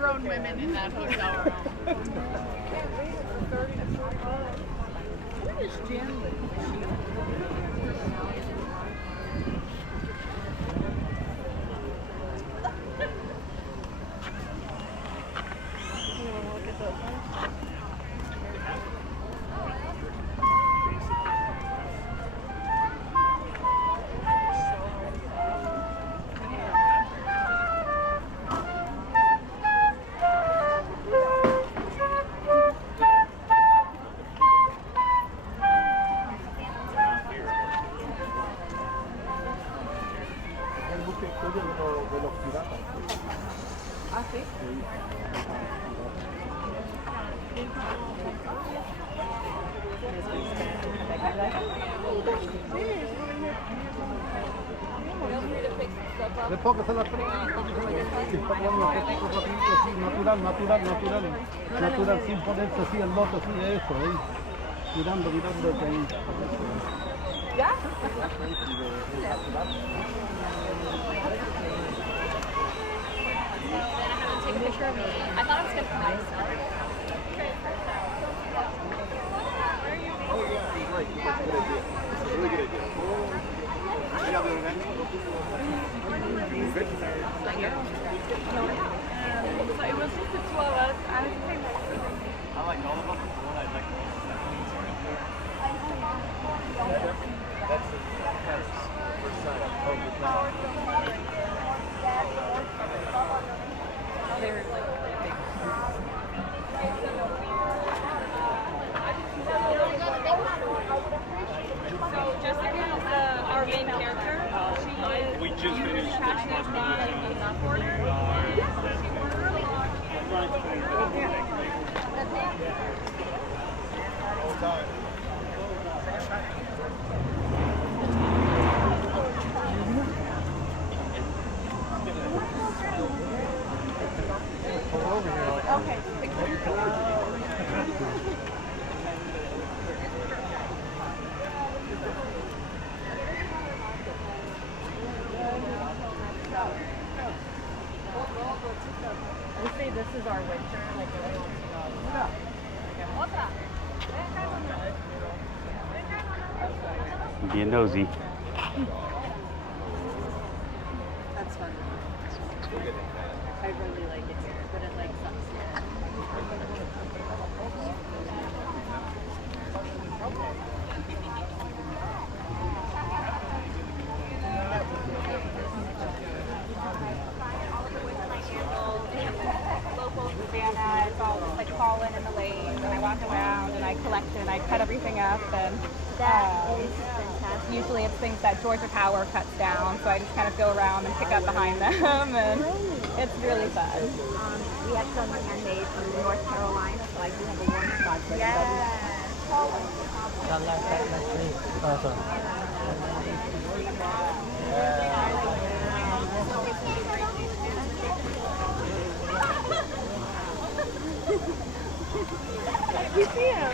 grown women in that hotel room. What is Jim? Enfócase la prima, natural, sin ponerse así el loto, así de eso, ahí, mirando ahí. ¿Ya? Take a picture of me. I thought I was going to come outside. Oh yeah, great, good idea. Really good idea. Yeah, So it was just the two of us. I like all of them. One I like that's Paris. Forsyth Park Savannah. They're like big. So Jessica is our main character. We just finished Passionate about enough order. Okay. We say this is our winter, like Being nosy. That's fun. I really like it here, but it like sucks. Local Savannah, it's all like fallen in the lanes, and I walk around and I collect it and I cut everything up, and usually it's things that Georgia Power cuts down, so I just kind of go around and pick up behind them, and it's really fun. We have some handmade from North Carolina, so I do have a warm spot for everybody. You see him?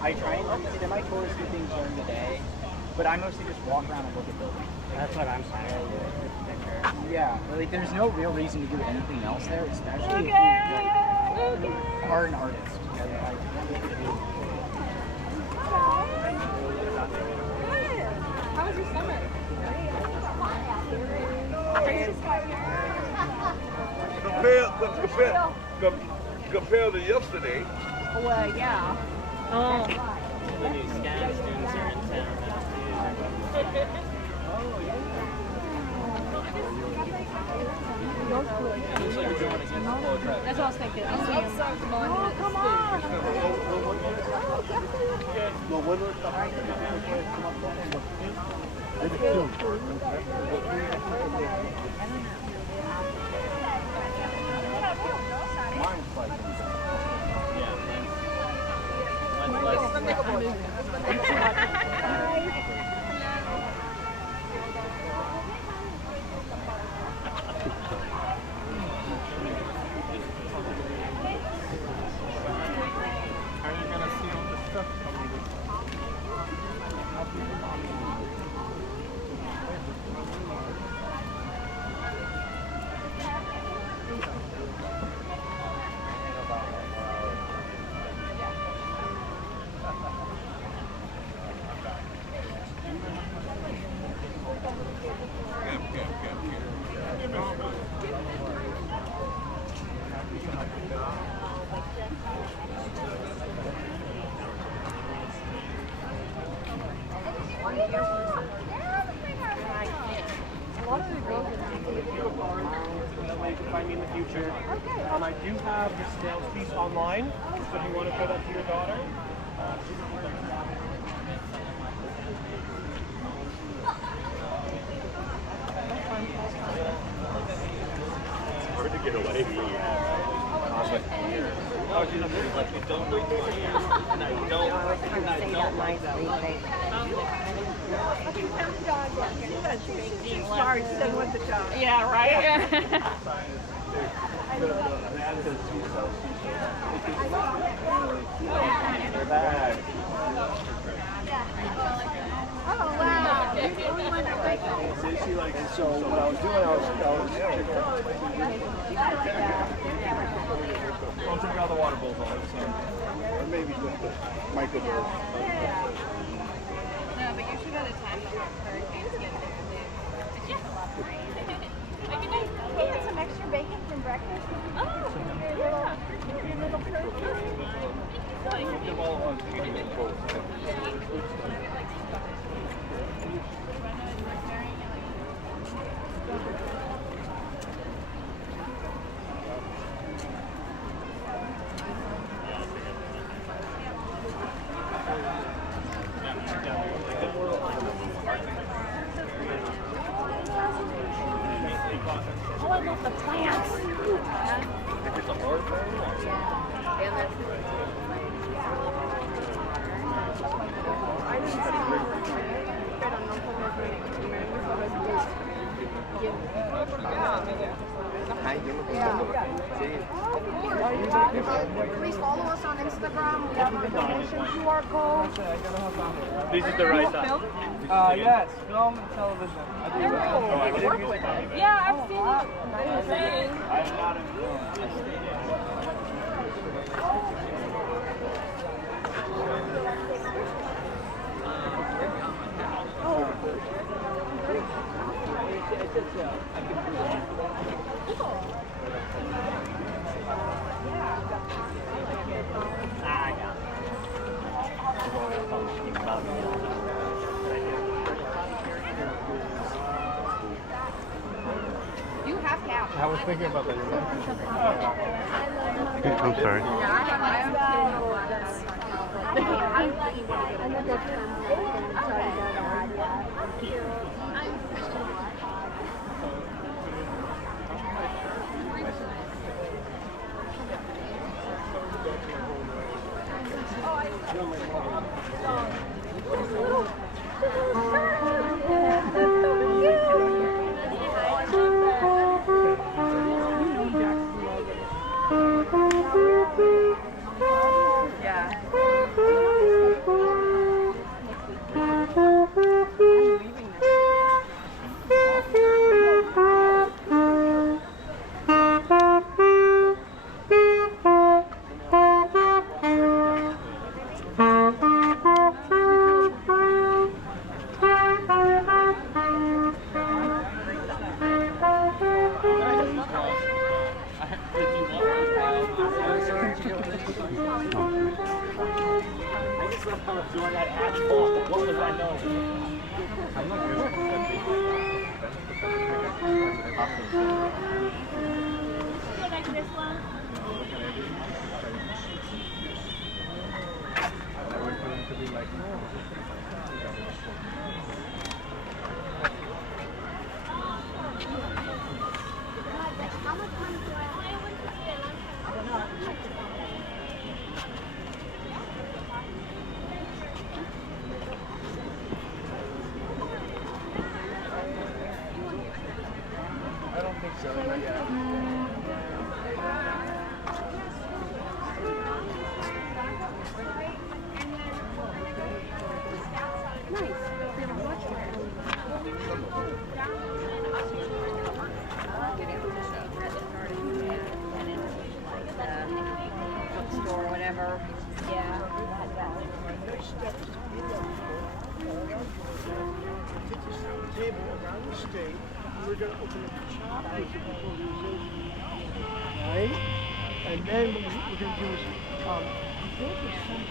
I try and semi-touristy things during the day, but I mostly just walk around and look at buildings. That's what I'm saying. Yeah, like there's no real reason to do anything else there, especially if you are an artist. How was your summer? Compared to yesterday. Well, yeah. Oh. The new SCAD students are in town now too. That's what I was thinking. I'll see him. Oh, come on. Well, when we're behind them, come up and look. Mine's like Are you That way you can find me in the future. I do have the sales piece online, so if you want to show that to your daughter. It's hard to get away from Yeah, right? They're bad. Oh, wow. You're the only one that likes it. And so what I was doing, I was I'm turning all the water bowls on. or maybe just the microdose. No, but usually by the time the hurricanes get there, it's just a lot of rain. We had some extra bacon from breakfast. Oh, yeah. Your little turkey. Them all on medium bowls. Oh, I love the plants. If it's a hard bowl, Please follow us on Instagram. We have our donation QR code. This is the right side. Yes, film and television. Yeah, I've seen it. I'm not influenced. You have cash. I was thinking about that. I'm sorry. I don't think so. Not yet. Bookstore or whatever. Table around the state. We're going to open up the shop with the organization. Right? And then what we're going to do is, I think there's some